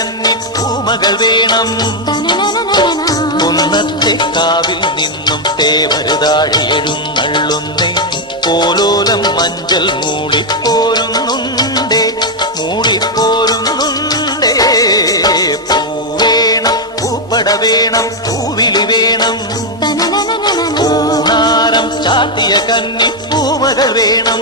കന്നി പൂമകൾ വേണം. കുന്നത്തെ കാവിൽ നിന്നും തേവരുതാഴെ എഴുന്നള്ളുന്നേ. പോലോലം മഞ്ചൽ മൂളിപ്പോരുന്നുണ്ടേ, മൂളിപ്പോരുന്നുണ്ടേ. പൂവേണം, പൂപ്പട വേണം, പൂവിളി വേണം. പൂണാരം ചാട്ടിയ കന്നി പൂമകൾ വേണം.